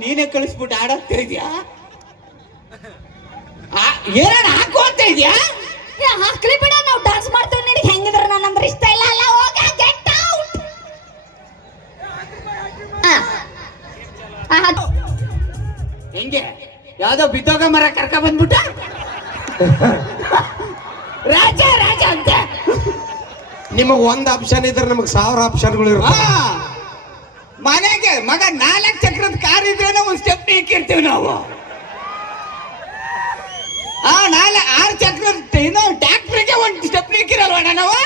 ನೀನೇ ಕಳಿಸ್ಬಿಟ್ಟು ಆಡಾಗ್ತಾ ಇದ್ಯಾ? ಏನಾರ ಹಾಕು ಅಂತ ಇದ್ಯಾ? ಏ, ಹಾಕ್ಲಿ ಬಿಡ ನಾವು ಡಾನ್ಸ್ ಮಾಡ್ತೀವಿ ನಿನಗೆ ಹೆಂಗಿದ್ರ ನನ್ನಂದ್ರೆ ಇಷ್ಟ ಇಲ್ಲ. ಅಲ್ಲ ಹೋಗ ಗೆಟ್ ಔಟ್ ಹೆಂಗೆ? ಯಾವ್ದೋ ಬಿದ್ದೋಗ ಮರ ಕರ್ಕ ಬಂದ್ಬಿಟ್ಟ? ರಾಜ ರಾಜ ಅಂತ. ನಿಮಗ್ ಒಂದ್ ಆಪ್ಷನ್ ಇದ್ರೆ ನಮಗ್ ಸಾವಿರ ಆಪ್ಷನ್ಗಳು ಇರ್ತಾವ. ಮನೆಗೆ ಮಗ ನಾಲ್ಕು ಚಕ್ರದ ಕಾರ್ ಇದ್ರೇನೆ ಒಂದು ಸ್ಟೆಪ್ ಇಕ್ಕಿರ್ತೀವಿ ನಾವು. ಆ ನಾಳೆ ಆರು ಚಕ್ರದ ನಾವು ಟ್ಯಾಕ್ಟ್ರಿಗೆ ಒಂದು ಸ್ಟೆಪ್ ಇಕ್ಕಿರಲ್ವಣ್ಣ ನಾವು?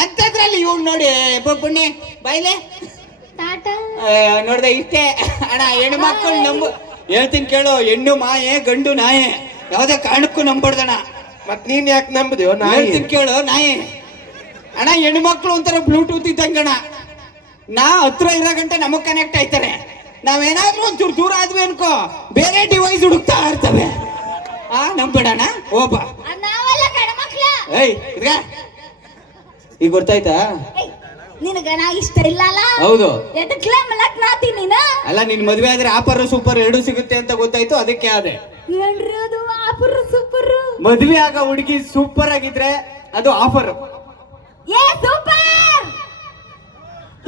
ಅಂತದ್ರಲ್ಲಿ ಇವ್ ನೋಡಿ ಪುಣ್ಯ ಬಾಯ್ಲೆ ಟಾಟಾ. ನೋಡ್ದೆ ಇಷ್ಟೇ. ಅಣ್ಣ ಹೆಣ್ಣು ಮಕ್ಕಳು ನಂಬು ಹೇಳ್ತೀನಿ ಕೇಳು ಹೆಣ್ಣು ಮಾಯೆ ಗಂಡು ನಾಯೆ. ಯಾವುದೇ ಕಾರಣಕ್ಕೂ ನಂಬಡ್ದಣ ಮತ್ ನೀನ್ ಯಾಕೆ ನಂಬುದೇವ್ ನಾಯಿ? ಹೇಳ್ತೀನಿ ಕೇಳು ನಾಯಿ. ಅಣ್ಣ ಹೆಣ್ಣು ಮಕ್ಕಳು ಒಂಥರ ಬ್ಲೂಟೂತ್ ಇದ್ದಂಗಣ ನಾ ಹತ್ರ ಇರೋ ಗಂಟೆ ನಮಗ್ ಕನೆಕ್ಟ್ ಆಯ್ತಾರೆ. ನಾವೇನಾದ್ರೂ ಒಂಚೂರು ದೂರ ಆದ್ವಿ ಅನ್ಕೋ. ಬೇರೆ ಡಿವೈಸ್ ಹುಡುಕ್ತಾ ಇರ್ತವೆ. ಆ ನಂಬಿಡಣ? ಓಪ ಏಯ್ ಇದ್ಗ ಈಗ ಗೊತ್ತಾಯ್ತಾ? ನಿನಗ ನಾ ಇಷ್ಟ ಇಲ್ಲ ಅಲ್ಲ ಹೌದು. ಎದಕ್ಲೆ ಮಲಕ್ ನಾತಿ ನೀನ? ಅಲ್ಲ ನಿನ್ ಮದ್ವೆ ಆದ್ರೆ ಆಫರ್ ಸೂಪರ್ ಎರಡು ಸಿಗುತ್ತೆ ಅಂತ ಗೊತ್ತಾಯ್ತು ಅದಕ್ಕೆ ಆದೆ. ಏನ್ರಿ ಅದು ಆಪರ್ ಸೂಪರ್ ಮದ್ವೆ ಆಗ ಹುಡುಗಿ ಸೂಪರ್ ಆಗಿದ್ರೆ ಅದು ಆಫರ್ ಏ ಸೂಪರ್!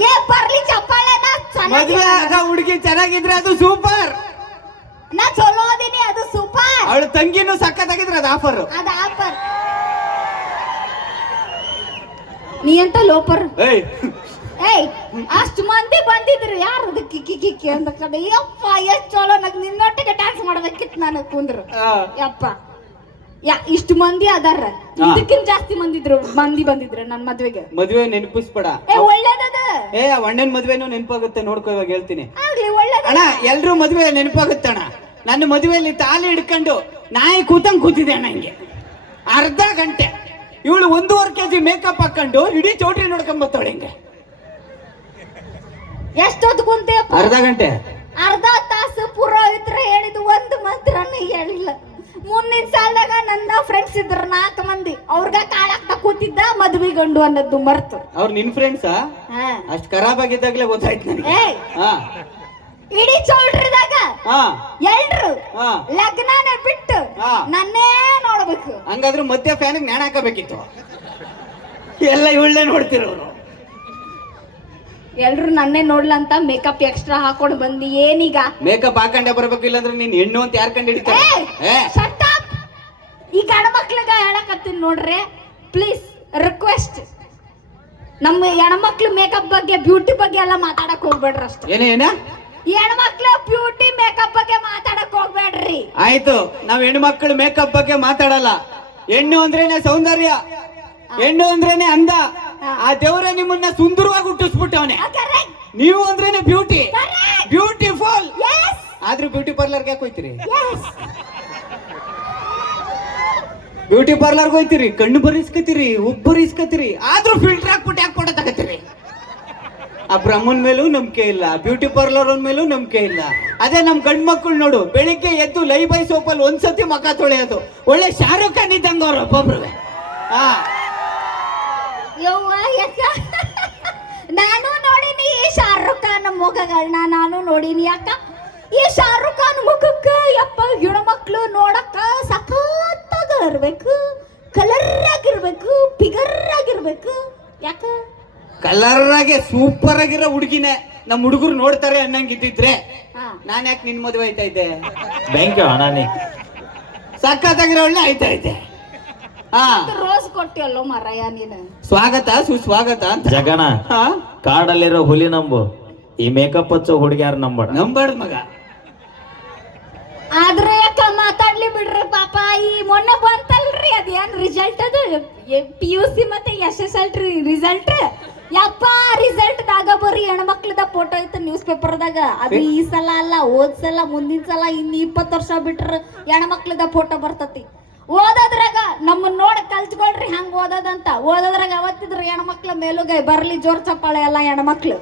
ಏ ಬರ್ಲಿ ಚಪ್ಪಾಳೆ. ಮದ್ವೆ ಆಗ ಹುಡುಗಿ ಚೆನ್ನಾಗಿದ್ರೆ ಅದು ಸೂಪರ್. ನಾ ಚಲೋ ಅದೀನಿ ಅದು ಸೂಪರ್. ಅವಳು ತಂಗಿನೂ ಸಕ್ಕತ್ತಾಗಿದ್ರೆ ಅದು ಆಫರ್ ಅದು ಆಫರ್ ನೀ ಅಂತ ಲೋಪರ್? ಏಯ್. ಏಯ್ ಅಷ್ಟು ಮಂದಿ ಬಂದಿದ್ರು ಯಾರು? ಅದಕ್ಕೆ ಕಿಕ್ಕಿ ಕಿಕ್ಕಿ ಅಂತ ಕಡೆ ಯಪ್ಪ ಎಷ್ಟು ಚಲೋ ನಗ್ ನಿನ್ನೊಟ್ಟಿಗೆ ಡ್ಯಾನ್ಸ್ ಮಾಡ್ಬೇಕಿತ್ತು ನಾನು ಕುಂದ್ರು. ಯಪ್ಪ. ಯಾ ಇಷ್ಟು ಮಂದಿ ಅದಾರ ಇದಕ್ಕಿಂತ ಜಾಸ್ತಿ ಮಂದಿದ್ರು ಮಂದಿ ಬಂದಿದ್ರು ನನ್ ಮದ್ವೆಗೆ. ಮದ್ವೆ ನೆನಪಿಸ್ಬೇಡ. ಏ ಒಳ್ಳೇದದ. ಏ ಅಣ್ಣನ್ ಮದ್ವೆನೂ ನೆನಪಾಗುತ್ತೆ ನೋಡ್ಕೋ ಇವಾಗ ಹೇಳ್ತೀನಿ. ಆಗ್ಲಿ ಒಳ್ಳೇದ ಅಣ್ಣ ಎಲ್ರೂ ಮದ್ವೆ ನೆನಪಾಗುತ್ತೆ ಅಣ್ಣ. ನನ್ನ ಮದುವೆಯಲ್ಲಿ ತಾಲಿ ಹಿಡ್ಕೊಂಡು ನಾಯಿ ಕೂತಂಗ್ ಕೂತಿದೆ ಅಣ್ಣ ಹಿಂಗೆ. ಅರ್ಧ ಗಂಟೆ. ಇವಳು ಒಂದೂವರೆ ಕೆಜಿ ಮೇಕಪ್ ಹಾಕೊಂಡು ಇಡೀ ಚೌಟ್ರಿ ನೋಡ್ಕೊಂಡ್ ಬರ್ತಾಳೆ ಹಿಂಗೆ. ಎಷ್ಟೊತ್ತು ಕುಂತೆ ಅರ್ಧ ಗಂಟೆ. ಅರ್ಧ ತಾಸು ಪುರೋಹಿತ್ರ ಹೇಳಿದ ಒಂದು ಮಂತ್ರನೇ ಹೇಳಿಲ್ಲ. ಮುಂದಿನ ಸಾಲದಾಗ ನನ್ನ ಫ್ರೆಂಡ್ಸ್ ಇದ್ರು ನಾಲ್ಕು ಮಂದಿ. ಅವ್ರಗ ಕಾಳಾಕ್ತ ಕೂತಿದ್ದ ಮದ್ವಿ ಗಂಡು ಅನ್ನೋದು ಮರ್ತು. ಅವ್ರು ನಿನ್ ಫ್ರೆಂಡ್ಸಾ ಹಾ. ಅಷ್ಟ್ ಖರಾಬ್ ಆಗಿದ್ದಾಗ್ಲೇ ಗೊತ್ತಾಯ್ತು ನನಗೆ. ಏಯ್. ಹಾ. ಇಡೀ ಚೌಲ್ಟ್ರಿದಾಗ ಹಾ. ಎಲ್ರು ಹಾ. ಲಗ್ನನೇ ಬಿಟ್ಟು ಹಾ. ನನ್ನೇ ನೋಡ್ಬೇಕು. ಹಂಗಾದ್ರೆ ಮಧ್ಯ ಫ್ಯಾನಿಗೆ ನ್ಯಾಣ ಹಾಕಬೇಕಿತ್ತು. ಎಲ್ಲ ಇವಳನ್ನೇ ನೋಡ್ತಿರೋರು. ಎಲ್ರು ನನ್ನೇ ನೋಡ್ಲಂತ ಮೇಕಪ್ ಎಕ್ಸ್ಟ್ರಾ ಹಾಕೊಂಡು ಬಂದಿ ಏನೀಗ? ಮೇಕಪ್ ಹಾಕೊಂಡೆ ಬರ್ಬೇಕು ಇಲ್ಲಾಂದ್ರೆ ನೀನ್ ಹೆಣ್ಣು ಅಂತ ಯಾರು ಕಂಡು ಹಿಡಿತಾರೆ? Shut up! ಈ ಗಣ ಮಕ್ಳಿಗ ಹೇಳಕತ್ತೀನಿ ನೋಡ್ರಿ ಪ್ಲೀಸ್ ರಿಕ್ವೆಸ್ಟ್ ನಮ್ಮ ಹೆಣ್ಮಕ್ಳು ಮೇಕಪ್ ಬಗ್ಗೆ ಬ್ಯೂಟಿ ಬಗ್ಗೆ ಎಲ್ಲ ಮಾತಾಡಕ್ ಹೋಗ್ಬೇಡ್ರಿ ಅಷ್ಟೇ. ಏನೇ ಏನ? ಹೆಣ್ಮಕ್ಳು ಬ್ಯೂಟಿ ಮೇಕಪ್ ಬಗ್ಗೆ ಮಾತಾಡಕ್ ಹೋಗ್ಬೇಡ್ರಿ. ಆಯ್ತು ನಾವ್ ಹೆಣ್ಮಕ್ಳು ಮೇಕಪ್ ಬಗ್ಗೆ ಮಾತಾಡಲ್ಲ. ಹೆಣ್ಣು ಅಂದ್ರೇನೆ ಸೌಂದರ್ಯ ಹೆಣ್ಣು ಅಂದ್ರೇನೆ ಅಂದ. ಆ ದೇವರೇ ನಿಮ್ಮನ್ನ ಸುಂದರವಾಗಿ ಹುಟ್ಟಿಸ್ಬಿಟ್ಟವನೆ. ಕರೆಕ್ಟ್ ನೀವು ಅಂದ್ರೇನೆ ಬ್ಯೂಟಿ ಬ್ಯೂಟಿಫುಲ್ ಆದ್ರೂ ಬ್ಯೂಟಿ ಪಾರ್ಲರ್ಗೆ ಯಾಕೆ ಹೋಯ್ತೀರಿ? ಬ್ಯೂಟಿ ಪಾರ್ಲರ್ಗೆ ಹೋಯ್ತೀರಿ. ಕಣ್ಣು ಬರಿಸ್ಕತ್ತೀರಿ ಉಬ್ಬು ಬರಿಸ್ಕತ್ತೀರಿ ಆದ್ರೂ ಫಿಲ್ಟರ್ ಹಾಕ್ಬಿಟ್ಟು ಯಾಕೆ ಫೋಟೋ ತಗತ್ತೀರಿ ಆ ಬ್ರಹ್ಮನ್ ಮೇಲೂ ನಂಬಿಕೆ ಇಲ್ಲ ಬ್ಯೂಟಿ ಪಾರ್ಲರ್ ಮೇಲೂ ನಂಬಿಕೆ ಇಲ್ಲ. ಅದೇ ನಮ್ ಗಂಡ್ ಮಕ್ಕಳು ನೋಡು ಬೆಳಿಗ್ಗೆ ಎದ್ದು ಲೈ ಬೈ ಸೋಪಲ್ಲಿ ಒಂದ್ಸತಿ ಮಖ ತೊಳೆಯೋದು. ಒಳ್ಳೆ ಶಾರುಖ್ ಖಾನ್ ಇದ್ದಂಗ ಅವ್ರು ಒಬ್ಬೊಬ್ರು ಹಾ ಯವ್ವ ಯಾಕ ನಾನು ನೋಡೀನಿ ಈ ಶಾರುಖ್ ಖಾನ್ ಮುಖಗಳನ್ನ ನಾನು ನೋಡೀನಿ ಯಾಕ ಈ ಶಾರುಖ್ ಖಾನ್ ಮುಖಕ್ಕ ಯಪ್ಪ ಹೆಣ್ಮಕ್ಳು ನೋಡಕ್ಕ ಸಖತ್ತಾಗ ಇರ್ಬೇಕು ಕಲರ್ ಆಗಿರ್ಬೇಕು ಫಿಗರ್ ಆಗಿರ್ಬೇಕು ಯಾಕ? ಕಲರ್ ಆಗಿ ಸೂಪರ್ ಆಗಿರೋ ಹುಡುಗಿನೇ ನಮ್ಮ ಹುಡುಗರು ನೋಡ್ತಾರೆ ಅನ್ನಂಗಿದ್ದಿದ್ರೆ ಹಾ. ನಾನು ಯಾಕೆ ನಿನ್ ಮದುವೆ ಆಯ್ತಾ ಇದ್ದೆ? ಬ್ಯಾಂಕ್ ಸಖತ್ತಾಗಿರೋ ಒಳ್ಳೆ ಆಯ್ತಾ ಇದ್ದೆ. ಹಾ. ರೋಸ್ ಕೊಟ್ಟಿಯಲ್ಲೋ ಮಾರಾಯ ನೀನು. ಸ್ವಾಗತ ಸುಸ್ವಾಗತ ಅಂತ. ಜಗಣ ಹಾ. ಕಾಡಲ್ಲಿರೋ ಹುಲಿ ನಂಬು. ಈ ಮೇಕಪ್ ಹಚ್ಚೋ ಹುಡುಗ್ಯಾರ ನಂಬಡ? ನಂಬಡ್ ಮಗ. ಆದ್ರೆ ಯಾಕ ಮಾತಾಡ್ಲಿ ಬಿಡ್ರಿ ಪಾಪ. ಈ ಮೊನ್ನೆ ಬಂತಲ್ರಿ ಅದೇನ್ ರಿಸಲ್ಟ್ ಅದು? ಪಿ ಯು ಸಿ ಮತ್ತೆ ಎಸ್ ಎಸ್ ಎಲ್ ರಿಸಲ್ಟ್ ಯಪ್ಪ ರಿಸಲ್ಟ್ ದಾಗ ಬರ್ರಿ ಹೆಣ್ಮಕ್ಳದ ಫೋಟೋ ಇತ್ತು ನ್ಯೂಸ್ ಪೇಪರ್ದಾಗ ಅದು ಈ ಸಲ ಅಲ್ಲ ಓದ್ ಸಲ ಮುಂದಿನ ಸಲ ಇನ್ ಇಪ್ಪತ್ತು ವರ್ಷ ಬಿಟ್ರ ಹೆಣ್ಮಕ್ಳದ ಫೋಟೋ ಬರ್ತತಿ. ಓದೋದ್ರಾಗ ಕಲ್ತ್ಕೊಳ್ರಿ ಓದೋದಂತ ಓದೋದ್ರಾಗ ಅವತ್ತಿದ್ರ ಹೆಣ್ಮಕ್ಳು ಮೇಲುಗೈ ಬರ್ಲಿ ಜೋರ್ ಚಪ್ಪಾಳೆ ಎಲ್ಲ ಹೆಣ್ಮಕ್ಳು.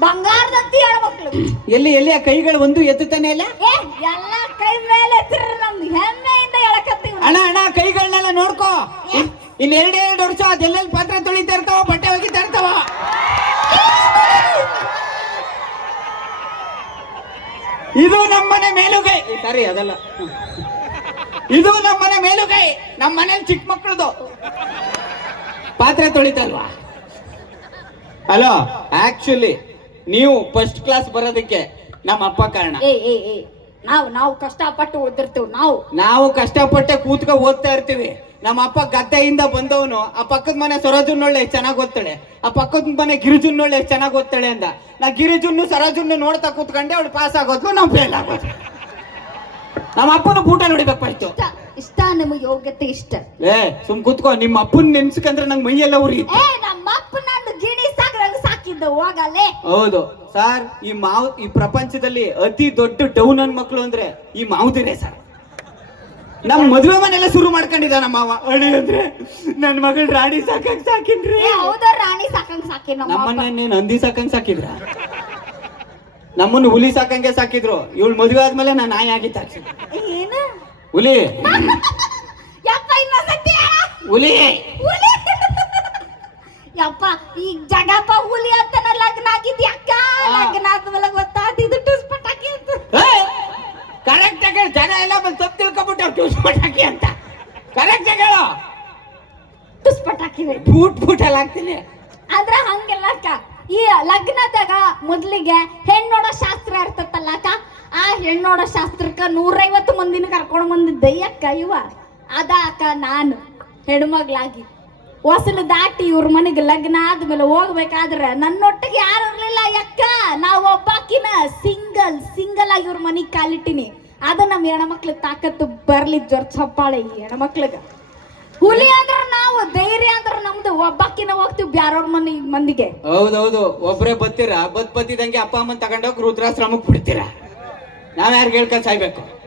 ಬಂಗಾರದಂತಿ ಹೆಣ್ಮಕ್ಳು. ಎಲ್ಲಿ ಎಲ್ಲಿ ಆ ಕೈಗಳು ಒಂದು ಎತ್ತುತ್ತಾನೆ ಇಲ್ಲ? ಏ ಎಲ್ಲ ಕೈ ಮೇಲೆ ಎತ್ತಿರ ನಮ್ದು ಹೆಮ್ಮೆಯಿಂದ ಹೇಳಕತ್ತೀವಿ ಅಣ್ಣ ಅಣ್ಣ ಕೈಗಳನ್ನೆಲ್ಲ ನೋಡ್ಕೋ. ಇನ್- ಎರಡು ಎರಡು ವರ್ಷ ಅದೆಲ್ಲೆಲ್ಲಿ ಪಾತ್ರೆ ತೊಳಿತಾ ಇರ್ತಾವ ಬಟ್ಟೆ ಹೋಗಿ ಇರ್ತಾವ. ಇದು ನಮ್ಮನೆ ಮೇಲುಗೈ. ಸರಿ ಅದಲ್ಲ. ಇದು ನಮ್ಮನೆ ಮೇಲುಗೈ. ನಮ್ಮ ಮನೇಲಿ ಚಿಕ್ಕ ಮಕ್ಕಳದು ಪಾತ್ರೆ ತೊಳಿತಲ್ವಾ? ಹಲೋ ಆಕ್ಚುಲಿ ನೀವು ಫಸ್ಟ್ ಕ್ಲಾಸ್ ಬರೋದಕ್ಕೆ ನಮ್ಮ ಅಪ್ಪ ಕಾರಣ. ಏ ಏ ಏ ನಾವು ನಾವು ಕಷ್ಟಪಟ್ಟು ಓದಿರ್ತೀವಿ ನಾವು. ನಾವು ಕಷ್ಟಪಟ್ಟೆ ಕೂತ್ಕ ಓದ್ತಾ ಇರ್ತೀವಿ. ನಮ್ಮ ಅಪ್ಪ ಗದ್ದೆಯಿಂದ ಬಂದವನು ಆ ಪಕ್ಕದ ಮನೆ ಸರೋಜನ್ನೊಳ್ಳೆ ಚೆನ್ನಾಗಿ ಓದ್ತಾಳೆ ಆ ಪಕ್ಕದ ಮನೆ ಗಿರಿಜುನ್ನೊಳ್ಳೆ ಚೆನ್ನಾಗಿ ಓದ್ತಾಳೆ ಅಂದ ನಾ ಗಿರಿಜುನ್ನು ಸರೋಜನ್ನು ನೋಡ್ತಾ ಕೂತ್ಕೊಂಡೆ ಅವಳು ಪಾಸ್ ಆಗೋದು ನಾವು ಫೇಲ್ ಆಗೋದು ನಮ್ಮ ಅಪ್ಪನ ಬೂಟ ನೋಡಿಬೇಕು ಫಸ್ಟ್. ಇಷ್ಟ ನಮ್ಮ ನಮಗೆ ಯೋಗ್ಯತೆ ಇಷ್ಟ. ಏ ಸುಮ್ ಕೂತ್ಕೋ ನಿಮ್ಮ ಅಪ್ಪನ ನೆನ್ಸ್ಕಂದ್ರೆ ನಂಗೆ ಮೈಯೆಲ್ಲ ಉರಿ. ಏ ನಮ್ಮ ಅಪ್ಪ ನಾನು ಗಿಣಿ ಸಾಕ್ರಂಗ್ ಸಾಕಿದ್ದು ಹೋಗಾಲೆ. ಹೌದು. ಸರ್ ಈ ಮಾವ್ ಈ ಪ್ರಪಂಚದಲ್ಲಿ ಅತಿ ದೊಡ್ಡ ಡೌನ್ ನನ್ ಮಕ್ಕಳು ಅಂದ್ರೆ ಈ ಮಾವುದಿರೇ ಸರ್. ನಮ್ ಮದುವೆ ಮನೆಲ್ಲ ಶುರು ಮಾಡ್ಕೊಂಡಿದ್ದ ನಮ್ಮ ಮಾವ. ಅಡಿ ಅಂದ್ರೆ ನನ್ ಮಗಳು ರಾಣಿ ಸಾಕಂಗ್ ಸಾಕಿನ್ರಿ. ಏ ಹೌದ ರಾಣಿ ಸಾಕಂಗ್ ಸಾಕಿ ನಮ್ಮ. ನಮ್ಮನ್ನ ನೀನ್ ಹಂದಿ ಸಾಕಂಗ್ ಸಾಕಿದ್ರ? ನಮ್ಮನ್ನ ಹುಲಿ ಸಾಕಂಗೆ ಸಾಕಿದ್ರು. ಇವಳು ಮದುವೆ ಆದ್ಮೇಲೆ ನಾನು ನಾಯಿ ಆಗಿತ್ತ ಏನ? ಹುಲಿ. ಯಪ್ಪ ಇನ್ನೊಂದ್ಸತಿ ಹೇಳ. ಹುಲಿ. ಹುಲಿ? ಯಪ್ಪ ಈಗ ಜಗಪ್ಪ ಹುಲಿ ಅಂತನ ಲಗ್ನ ಆಗಿದ್ಯ? ಅಕ್ಕ. ಲಗ್ನ ಆದ್ಮೇಲೆ ಗೊತ್ತಾತಿದ್ದು ಟುಸ್ ಪಟಾಕಿ ಅಂತ. ಕರೆಕ್ಟ್ ಆಗಿ ಜನ ಎಲ್ಲ ಬಂದು ತಪ್ಪು ತಿಳ್ಕೊಬಿಟ್ಟು ಟ್ಯೂಸ್ ಪಟಾಕಿ ಅಂತ. ಕರೆಕ್ಟ್ ಆಗಿ ಹೇಳು. ಟುಸ್ ಪಟಾಕಿ ಬೂಟ್ ಬೂಟ್ ಎಲ್ಲ ಹಾಕ್ತೀನಿ. ಆದ್ರೆ ಹಂಗೆಲ್ಲ ಅಕ್ಕ ಈ ಲಗ್ನದಾಗ ಮೊದ್ಲಿಗೆ ಹೆಣ್ಣೋಡೋ ಶಾಸ್ತ್ರ ಇರ್ತತ್ತಲ್ಲ ಅಕ್ಕ? ಆ ಹೆಣ್ಣೋಡೋ ಶಾಸ್ತ್ರಕ್ಕೆ ನೂರೈವತ್ತು ಮಂದಿನ ಕರ್ಕೊಂಡು ಬಂದಿದ್ದೆ. ಅಕ್ಕ ಇವ? ಅದ ಅಕ್ಕ ನಾನು, ಹೆಣ್ಮಗ್ಳಾಗಿ. ಹೊಸಲು ದಾಟಿ ಇವ್ರ ಮನೆಗೆ ಲಗ್ನ ಆದ್ಮೇಲೆ ಹೋಗ್ಬೇಕಾದ್ರೆ ನನ್ನೊಟ್ಟಿಗೆ ಯಾರು ಇರ್ಲಿಲ್ಲ. ಅಕ್ಕ ನಾವು ಒಬ್ಬಾಕಿನ ಸಿಂಗಲ್ ಸಿಂಗಲ್ ಆಗಿ ಇವ್ರ ಮನೆಗೆ ಕಾಲಿಟ್ಟಿನಿ. ಅದು ನಮ್ಮ ಹೆಣ್ಮಕ್ಳ ತಾಕತ್ತು ಬರ್ಲಿ ಜೋರ್ ಚಪ್ಪಾಳೆ ಈ ಹೆಣ್ಮಕ್ಳಿಗೆ. ಹುಲಿ ಧೈರ್ಯ ಅಂದ್ರೆ ನಮ್ದು ಒಬ್ಬಕ್ಕಿನ ಹೋಗ್ತೀವಿ ಬ್ಯಾರವ್ರ ಮನೆ ಮಂದಿಗೆ. ಹೌದೌದು ಒಬ್ರೇ ಬತ್ತೀರಾ? ಬತ್ ಬತ್ತಿದಂಗೆ ಅಪ್ಪ ಅಮ್ಮನ್ ತಗೊಂಡೋಗಿ ರುದ್ರಾಶ್ರಮಕ್ ಬಿಡ್ತೀರಾ? ನಾವ್ ಯಾರು ಹೇಳ್ಕೊಂಡ್ ಸಾಯ್ಬೇಕು?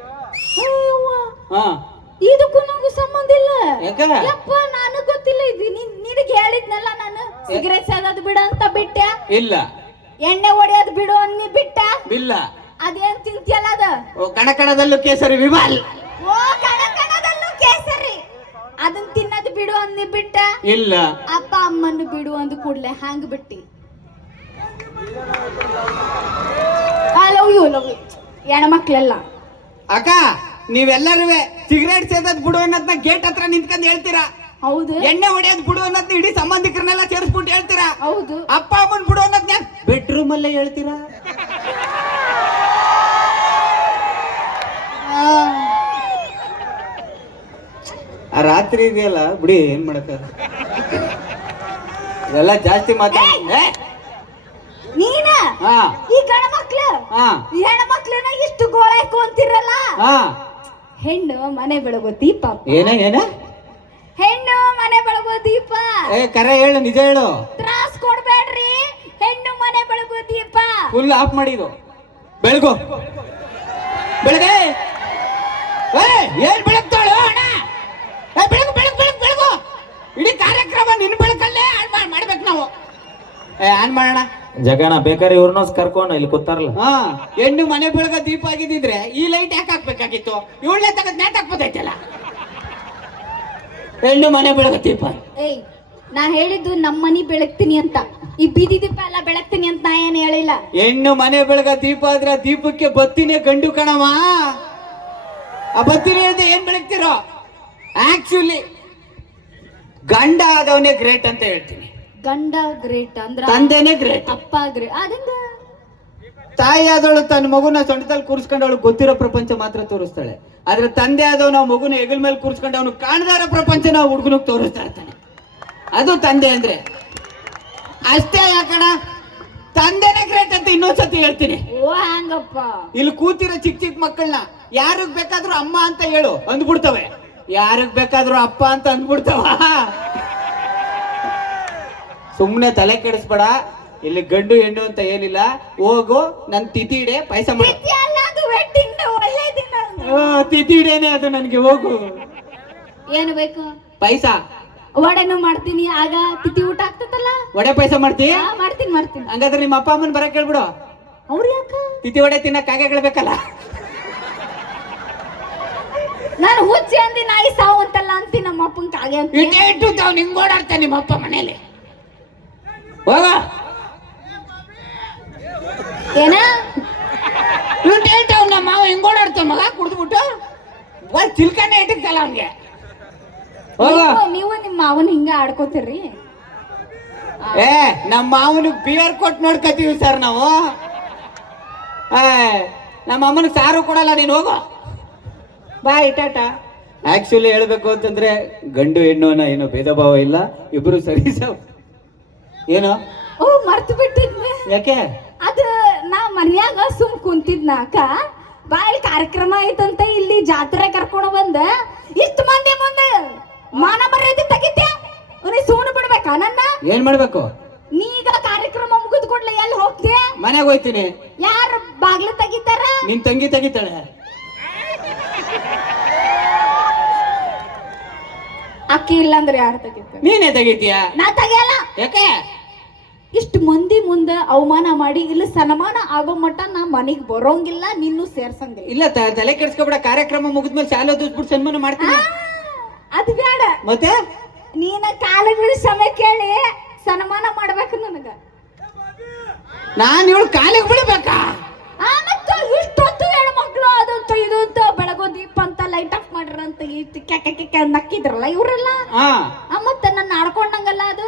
ಹಾ. ಇದಕ್ಕೂ ನಂಗೂ ಸಂಬಂಧ ಇಲ್ಲ. ಯಾಕ? ಯಪ್ಪ ನಾನು ಗೊತ್ತಿಲ್ಲ. ಇದು ನಿನ್- ನಿನಗೆ ಹೇಳಿದ್ನಲ್ಲ ನಾನು? ಸಿಗರೇಟ್ ಸೇದೋದು ಬಿಡು ಅಂತ ಬಿಟ್ಟೆ. ಇಲ್ಲ. ಎಣ್ಣೆ ಹೊಡೆಯೋದು ಬಿಡು ಅನ್ನಿ ಬಿಟ್ಟ. ಇಲ್ಲ. ಅದೇನ್ ತಿಂತಿಯಲ್ಲ ಅದು? ಓ ಕಣಕಣದಲ್ಲೂ ಕೇಸರಿ ವಿಮಾಲ್. ಓ ಕಣ ಕಣದಲ್ಲೂ ಕೇಸರಿ ತಿನ್ನೋದು ಬಿಡು ಅಂದಿ ಬಿಟ್ಟ? ಇಲ್ಲ. ಅಪ್ಪ ಅಮ್ಮನ್ನು ಬಿಡು ಅಂದ ಕೂಡ್ಲೆ ಹ್ಯಾಂಗ್ ಬಿಟ್ಟಿ? Love you love you. ಹೆಣ್ಮಕ್ಳೆಲ್ಲ ಅಕ್ಕ ನೀವೆಲ್ಲರೂ ಸಿಗರೇಟ್ ಸೇದದ್ ಬಿಡು ಅನ್ನೋದ್ನ ಗೇಟ್ ಹತ್ರ ನಿಂತ್ಕೊಂಡ್ ಹೇಳ್ತೀರಾ? ಹೌದು. ಎಣ್ಣೆ ಹೊಡೆಯೋದ್ ಬಿಡು ಅನ್ನೋದ್ ಇಡೀ ಸಂಬಂಧಿಕರನ್ನೆಲ್ಲ ಸೇರಿಸ್ಬಿಟ್ಟು ಹೇಳ್ತೀರಾ? ಹೌದು. ಅಪ್ಪ ಅಮ್ಮನ್ ಬಿಡು ಅನ್ನೋದ್ನ ಬೆಡ್ರೂಮ್ ಅಲ್ಲೇ ಹೇಳ್ತೀರಾ? ಆ ರಾತ್ರಿ ಇದೆಯಲ್ಲ ಬಿಡಿ ಏನ್ ಮಾಡಕ ಎಲ್ಲ ಜಾಸ್ತಿ ಮಾತಾಡ್ತೀರಲ್ಲ ನೀನ? ಹಾ. ಈ ಗಂಡ ಮಕ್ಳು? ಹಾ. ಹೆಣ್ಮಕ್ಳನ್ನ ಇಷ್ಟು ಗೋಳಾಯ್ಕು ಅಂತಿರಲ್ಲ ಹಾ. ಹೆಣ್ಣು ಮನೆ ಬೆಳಗೋ ದೀಪ. ಏನ ಏನ? ಹೆಣ್ಣು ಮನೆ ಬೆಳಗೋ ದೀಪ. ಏ ಕರೆ ಹೇಳು ನಿಜ ಹೇಳು. ತ್ರಾಸ್ ಕೊಡ್ಬೇಡ್ರಿ. ಹೆಣ್ಣು ಮನೆ ಬೆಳಗೋ ದೀಪ. ಫುಲ್ ಆಫ್ ಮಾಡಿದು ಬೆಳಗು. ಬೆಳಗ್ಗೆ ಏನ್ ಬೆಳಗ್ತಾಳು ಅಣ್ಣ? ಬೆಳಗು ಬೆಳಗು ಬೆಳಗು ಬೆಳಗು. ಇಡೀ ಕಾರ್ಯಕ್ರಮ ನಿನ್ನ ಬೆಳಕಲ್ಲೇ ಆನ್ ಮಾಡ್- ಮಾಡ್ಬೇಕು ನಾವು. ಏ ಆನ್ ಮಾಡೋಣ. ಜಗಣ ಬೇಕಾದ್ರೆ ಇವ್ರನ್ನ ಕರ್ಕೊಂಡು ಇಲ್ಲಿ ಕೂತಾರಲ್ಲ? ಹಾ ಹೆಣ್ಣು ಮನೆ ಬೆಳಗ ದೀಪ ಆಗಿದ್ದಿದ್ರೆ ಈ ಲೈಟ್ ಯಾಕೆ ಹಾಕ್ಬೇಕಾಗಿತ್ತು? ಇವಳೇ ತಗದ್ ನೇಟ್ ಹಾಕ್ಬೋದೈತಲ್ಲ ಹೆಣ್ಣು ಮನೆ ಬೆಳಗ ದೀಪ. ಏಯ್ ನಾ ಹೇಳಿದ್ದು ನಮ್ಮ ಮನೆ ಬೆಳಗ್ತೀನಿ ಅಂತ. ಈ ಬೀದಿ ದೀಪ ಎಲ್ಲ ಬೆಳಗ್ತೀನಿ ಅಂತ ನಾ ಏನು ಹೇಳಿಲ್ಲ. ಹೆಣ್ಣು ಮನೆ ಬೆಳಗ ದೀಪ ಆದ್ರೆ ದೀಪಕ್ಕೆ ಬತ್ತಿನೇ ಗಂಡು ಕಣವಾ? ಆ ಬತ್ತಿನ ಹೇಳ್ದೆ ಏನ್ ಬೆಳಗ್ತಿರೋ? ಆಕ್ಚುಲಿ ಗಂಡ ಆದವನೇ ಗ್ರೇಟ್ ಅಂತ ಹೇಳ್ತೀನಿ. ಗಂಡ ಗ್ರೇಟ್ ಅಂದ್ರೆ ತಂದೆನೇ ಗ್ರೇಟ್ ಅಪ್ಪ ಗ್ರೇಟ್ ಅದಂಗ ತಾಯಿ ಆದವಳು ತನ್ನ ಮಗುನ ಸೊಂಟದಲ್ಲಿ ಕೂರಿಸ್ಕೊಂಡು ಅವಳು ಗೊತ್ತಿರೋ ಪ್ರಪಂಚ ಮಾತ್ರ ತೋರಿಸ್ತಾಳೆ. ಆದ್ರೆ ತಂದೆ ಆದವನು ಆ ಮಗುನ ಹೆಗಲ್ ಮೇಲೆ ಕೂರಿಸ್ಕೊಂಡು ಅವನು ಕಾಣದಾರ ನಾವು ಹುಡುಗನಿಗೆ ತೋರಿಸ್ತಾ ಇರ್ತಾನೆ. ಅದು ತಂದೆ ಅಂದ್ರೆ. ಅಷ್ಟೇ ಯಾಕಣ ತಂದೆನೇ ಗ್ರೇಟ್ ಅಂತ ಇನ್ನೊಂದ್ಸತಿ ಹೇಳ್ತೀನಿ. ಓ ಹಂಗಪ್ಪ. ಇಲ್ಲಿ ಕೂತಿರೋ ಚಿಕ್ಕ ಚಿಕ್ಕ ಮಕ್ಕಳನ್ನ ಯಾರಿಗ್ ಬೇಕಾದ್ರೂ ಅಮ್ಮ ಅಂತ ಹೇಳು ಅಂದ್ಬಿಡ್ತವೆ. ಯಾರಿಗ್ ಬೇಕಾದ್ರೂ ಅಪ್ಪ ಅಂತ ಅಂದ್ಬಿಡ್ತಾವ. ಸುಮ್ನೆ ತಲೆ ಕೆಡಿಸ್ಬೇಡ. ಇಲ್ಲಿ ಗಂಡು ಹೆಣ್ಣು ಅಂತ ಏನಿಲ್ಲ. ಹೋಗು ನನ್ ತಿಥಿ ಇಡೆ ಪಾಯಸ ಮಾಡ. ತಿಥಿ ಅಲ್ಲ ಅದು ವೆಡ್ಡಿಂಗ್ ಒಳ್ಳೆ ದಿನ ಅದು. ತಿಥಿ ಇಡೇನೆ ಅದು ನನ್ಗೆ ಹೋಗು. ಏನು ಬೇಕು? ಪಾಯಸ. ವಡೆನು ಮಾಡ್ತೀನಿ ಆಗ ತಿಥಿ ಊಟ ಆಗ್ತದಲ್ಲ? ವಡೆ ಪಾಯಸ ಮಾಡ್ತಿ? ಮಾಡ್ತೀನಿ ಮಾಡ್ತೀನಿ. ಹಂಗಾದ್ರೆ ನಿಮ್ಮ ಅಪ್ಪ ಅಮ್ಮನ್ ಬರಕ್ ಹೇಳ್ಬಿಡು ಅವ್ರು ಯಾಕ? ತಿಥಿ ವಡೆ ತಿನ್ನಕ್ ಆಗೇ ಹೇಳ್ಬೇಕಲ್ಲ ನಾನು ಹುಚ್ಚಿ ಅಂದಿ ನಾಯಿ ಸಾವು ಅಂತಲ್ಲ ಅಂತ ನಮ್ಮ ಅಪ್ಪನ ಕಾಗೆ ಅಂತ. ಇಟ್ಟೇ ಇಟ್ಟು ತಾವ್ ನಿಂಗ್ ಓಡಾಡ್ತಾನೆ ನಿಮ್ಮ ಅಪ್ಪ ಮನೇಲಿ. ಹೋಗ. ಏನ? ಇಟ್ಟೇ ಇಟ್ಟು ಮಾವ ಹಿಂಗೆ ಓಡಾಡ್ತಾನ ಮಗ? ಕುಡ್ದ್ಬಿಟ್ಟು. ಒಂದ್ ತಿಳ್ಕನೆ ಇಟ್ಟಿರ್ತಲ್ಲ ಅವ್ನಿಗೆ. ಹೋಗ. ನೀವು- ನೀವು ನಿಮ್ಮ ಮಾವನ ಹಿಂಗ ಆಡ್ಕೋತೀರಿ? ಏ ನಮ್ಮ ಮಾವನ ಬಿಯರ್ ಕೊಟ್ಟು ನೋಡ್ಕತೀವಿ ಸರ್ ನಾವು. ಏ ನಮ್ಮ ಅಮ್ಮನ ಸಾರು ಕೊಡಲ್ಲ ನೀನು ಹೋಗು. ಬಾಯ್ ಟಾಟಾ. ಆಕ್ಚುಲಿ ಹೇಳಬೇಕು ಅಂತಂದ್ರೆ ಗಂಡು ಹೆಣ್ಣು ಅನ್ನೋ ಏನೋ ಭೇದ ಭಾವ ಇಲ್ಲ. ಇಬ್ರು ಸರಿ ಸ- ಏನೋ? ಓ ಮರ್ತು ಬಿಟ್ಟಿದ್ವಿ ಯಾಕೆ? ಅದ ನಾ ಮನ್ಯಾಗ ಸುಮ್ ಕುಂತಿದ್ನ ಅಕ್ಕ ಬಾಯಲ್ಲಿ ಕಾರ್ಯಕ್ರಮ ಐತಂತ ಇಲ್ಲಿ ಜಾತ್ರೆ ಕರ್ಕೊಂಡು ಬಂದ. ಇಷ್ಟು ಮಂದಿ ಮುಂದೆ ಮಾನ ಮರ್ಯಾದೆ ತೆಗಿತ್ಯಾ? ಸೂನು ಬಿಡ್ಬೇಕ ಬಿಡ್ಬೇಕಾ ನನ್ನ? ಏನ್ ಮಾಡ್ಬೇಕು? ನೀಗ ಕಾರ್ಯಕ್ರಮ ಮುಗಿದ್ ಕೂಡ್ಲೆ ಎಲ್ಲಿ ಹೋಗ್ತೀಯ? ಮನೆಗೆ ಹೋಯ್ತೀನಿ ಯಾರು ಬಾಗ್ಲು ತೆಗಿತಾರ? ನಿನ್ ತಂಗಿ ತೆಗಿತಾಳೆ. ಅಕ್ಕಿ ಇಲ್ಲಂದ್ರೆ ಯಾರು ತೆಗಿತಾರೆ? ನೀನೇ ತೆಗಿತೀಯ? ನಾ ತೆಗಿಯಲ್ಲ. ಯಾಕೆ? ಇಷ್ಟು ಮಂದಿ ಮುಂದೆ ಅವಮಾನ ಮಾಡಿ ಇಲ್ಲ ಸನ್ಮಾನ ಆಗೋ ಮಟ್ಟ ನಾ ಮನೆಗ್ ಬರೋಂಗಿಲ್ಲ ನಿನ್ನೂ ಸೇರ್ಸಂಗಿಲ್ಲ. ಇಲ್ಲ ತ- ತಲೆ ಕೆಡ್ಸ್ಕೊಬೇಡ ಕಾರ್ಯಕ್ರಮ ಮುಗಿದ್ಮೇಲೆ ಶಾಲೆ ಓದಿಸ್ಬಿಟ್ಟು ಸನ್ಮಾನ ಮಾಡ್ತೀನಿ. ಅದ್ ಬೇಡ. ಮತ್ತೆ? ನೀನ ಕಾಲ ಬೀಳ್ ಸಮಯ ಕೇಳಿ ಸನ್ಮಾನ ಮಾಡ್ಬೇಕು ನನಗ. ನಾನು ಇವಳು ಕಾಲಿಗೆ ಬಿಡ್ಬೇಕಾ ಆ ಮತ್ತ ಇಷ್ಟೊತ್ತು ಹೆಣ್ಮಕ್ಳು ಅದಂತ ಇದು ಅಂತ ಬೆಳಗೋ ದೀಪ ಅಂತ ಲೈಟ್ ಆಫ್ ಮಾಡ್ರಂತ ನಕ್ಕಿದ್ರಲ್ಲ ಇವ್ರೆಲ್ಲ? ಮತ್ತೆ ನನ್ನ ಆಡ್ಕೊಂಡಂಗಲ್ಲ ಅದು?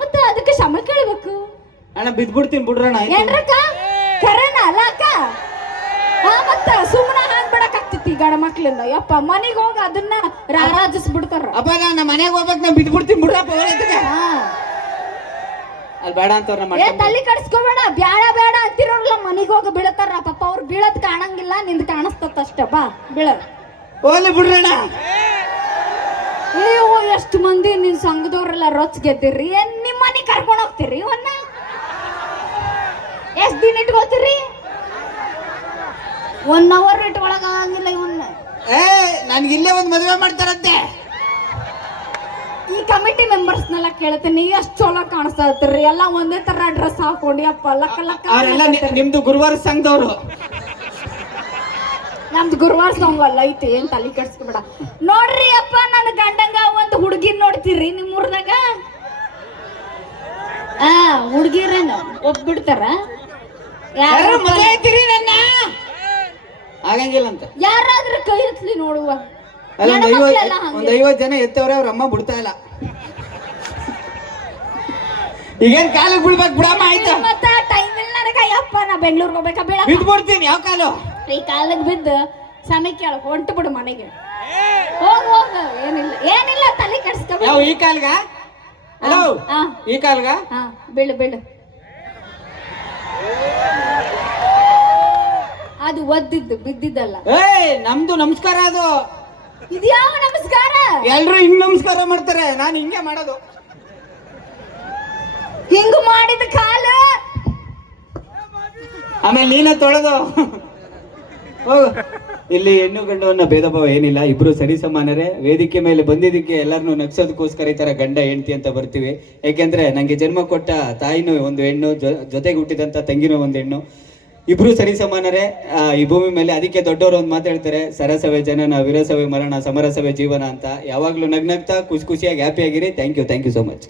ಮತ್ತೆ ಅದಕ್ಕೆ ಶಮ ಕೇಳ್ಬೇಕು. ಅಣ್ಣ ಬಿದ್ಬಿಡ್ತೀನಿ ಬಿಡ್ರಣ್ಣ ಏನ್ರಕ್ಕ? ಕರೆನ ಅಲ್ಲ ಅಕ್ಕ ಮತ್ತ ಸುಮ್ಮನೆ ಹಾಂಗ್ ಬಿಡಕ್ ಆಗ್ತಿತ್ತು ಈ ಗಂಡ ಮಕ್ಳಿಂದ. ಯಪ್ಪ ಮನೆಗೆ ಹೋಗಿ ಅದನ್ನ ರಾರಾಜಿಸ್ಬಿಡ್ತಾರ. ಅಪ್ಪ ನಾನು ಮನೆಗೆ ಹೋಗ್ಬೇಕು ನಾನು ಬಿದ್ಬಿಡ್ತೀನಿ ಬಿಡ್ರಪ್ಪ ಹಾ. ಅಲ್ಲಿ ಬೇಡ ಅಂತ ಏ ತಲೆ ಕಡಿಸ್ಕೋಬೇಡ ಬ್ಯಾಡ ಬೇಡ ಅಂತಿರೋರ್ಲ ಮನೆಗೆ ಹೋಗಿ ಬೀಳತಾರ ಪಾಪ ಅವ್ರು ಬೀಳದ್ ಕಾಣಂಗಿಲ್ಲ ನಿಂದ್ ಕಾಣಿಸ್ತತ್ ಅಪ್ಪ ಬಾ ಬೀಳ. ಓಲಿ ಬಿಡ್ರಣ ಅಯ್ಯೋ ಎಷ್ಟು ಮಂದಿ ನಿನ್ ಸಂಘದವ್ರೆಲ್ಲ ರೊಚ್ ಗೆದ್ದಿರ್ರಿ ಏನ್ ನಿಮ್ಮ ಮನಿ ಕರ್ಕೊಂಡು ಹೋಗ್ತೀರಿ ಒನ್ನ ಎಷ್ಟ್ ದಿನ ಇಟ್ಕೊತೀರಿ? ಒನ್ ಅವರ್ ಇಟ್ಕೊಳಕ್ ಆಗಂಗಿಲ್ಲ ಇವನ್ನ ಏ ನನ್ಗೆ ಇಲ್ಲೇ ಒಂದು ಮದುವೆ ಮಾಡ್ತಾರಂತೆ. ಕಮಿಟಿ ಮೆಂಬರ್ಸ್ನೆಲ್ಲ ಕೇಳ್ತೀನಿ ಎಷ್ಟು ಚಲೋ ಕಾಣಿಸ್ತಾ ಇರ್ತೀರಿ. ಎಲ್ಲ ಒಂದೇ ತರ ಡ್ರೆಸ್ ಹಾಕೊಂಡಿ ಅಪ್ಪ ಲಕ್ಕ ಲಕ್ಕ ಅವರೆಲ್ಲ ನಿಮ್ದು ಗುರುವಾರ ಸಂಘದವ್ರು. ನಮ್ದು ಗುರುವಾರ ಸಂಘ ಅಲ್ಲ ಐತಿ ಏನ್ ತಲೆ ಕೆಡ್ಸ್ಕೊಬೇಡ. ನೋಡ್ರಿ ಅಪ್ಪ ನನ್ನ ಗಂಡಂಗ ಒಂದ್ ಹುಡುಗಿ ನೋಡ್ತೀರಿ ನಿಮ್ ಊರ್ದಾಗ ಆ ಹುಡುಗಿರೇನ ಒಪ್ಬಿಡ್ತಾರ? ಯಾರು ಮದುವೆ ಆಯ್ತೀರಿ ನನ್ನ? ಆಗಂಗಿಲ್ಲ ಅಂತ ಯಾರಾದ್ರೂ ಕೈ ಹತ್ಲಿ ನೋಡುವ. ಅಲ್ಲ ಒಂದ್ ಐವತ್ ಒಂದ್ ಐವತ್ ಜನ ಎತ್ತವ್ರೆ ಅವ್ರ ಅಮ್ಮ ಬಿಡ್ತಾ ಇಲ್ಲ. ಈಗೇನ್ ಕಾಲಿಗೆ ಬಿಡ್ಬೇಕು ಬಿಡಮ್ಮ ಆಯ್ತಾ? ಮತ್ತ ಟೈಮ್ ಇಲ್ಲ ನನಗ ಯಪ್ಪ ನಾ ಬೆಂಗ್ಳೂರ್ಗೆ ಹೋಗ್ಬೇಕಾ? ಬೇಡ. ಯಾವ ಕಾಲು? ಈ ಕಾಲಕ್ಕೆ ಬಿದ್ದು ಸಮಯ ಕೇಳ ಹೊಂಟು ಬಿಡು ಮನೆಗೆ. ಹೋಗ ಹೋಗ. ಏನಿಲ್ಲ ಏನಿಲ್ಲ ತಲೆ ಕೆಡ್ಸ್ಕೊಬೇಡ ಯಾವ ಈ ಕಾಲ್ಗ? ಹಲೋ ಆ. ಈ ಕಾಲ್ಗ? ಹಾ ಬೀಳು ಬೀಳು. ಅದು ಒದ್ದಿದ್ದು ಬಿದ್ದಿದ್ದಲ್ಲ. ಏಯ್ ನಮ್ದು ನಮಸ್ಕಾರ ಅದು. ಇದ್ಯಾವ ನಮಸ್ಕಾರ? ಎಲ್ರು ಹಿಂಗ್ ನಮಸ್ಕಾರ ಮಾಡ್ತಾರೆ? ನಾನು ಹಿಂಗೆ ಮಾಡೋದು. ಹಿಂಗ್ ಮಾಡಿದ ಕಾಲ? ಆಮೇಲೆ ನೀನ ತೊಳೆದು. ಹೋಗು. ಇಲ್ಲಿ ಹೆಣ್ಣು ಗಂಡು ಅನ್ನೋ ಭೇದ ಭಾವ ಏನಿಲ್ಲ. ಇಬ್ರು ಸರಿ ಸಮಾನರೇ. ವೇದಿಕೆ ಮೇಲೆ ಬಂದಿದ್ದಕ್ಕೆ ಎಲ್ಲರನ್ನು ನಕ್ಸೋದಕ್ಕೋಸ್ಕರ ಈ ತರ ಗಂಡ ಹೆಂಡತಿ ಅಂತ ಬರ್ತೀವಿ. ಯಾಕೆಂದ್ರೆ ನಂಗೆ ಜನ್ಮ ಕೊಟ್ಟ ತಾಯಿನೂ ಒಂದು ಹೆಣ್ಣು ಜೊತೆಗೆ ಹುಟ್ಟಿದಂತ ತಂಗಿನೂ ಒಂದು ಹೆಣ್ಣು. ಇಬ್ರು ಸರಿ ಸಮಾನರೇ. ಈ ಭೂಮಿ ಮೇಲೆ ಅದಕ್ಕೆ ದೊಡ್ಡವರು ಒಂದು ಮಾತಾಡ್ತಾರೆ ಸರಸವೇ ಜನನ, ವಿರಸವೇ ಮರಣ, ಸಮರಸವೇ ಜೀವನ ಅಂತ. ಯಾವಾಗಲೂ ನಗ್ನಗ್ತಾ ಖುಷಿ ಖುಷಿಯಾಗಿ ಹ್ಯಾಪಿ ಆಗಿರಿ. Thank you thank you so much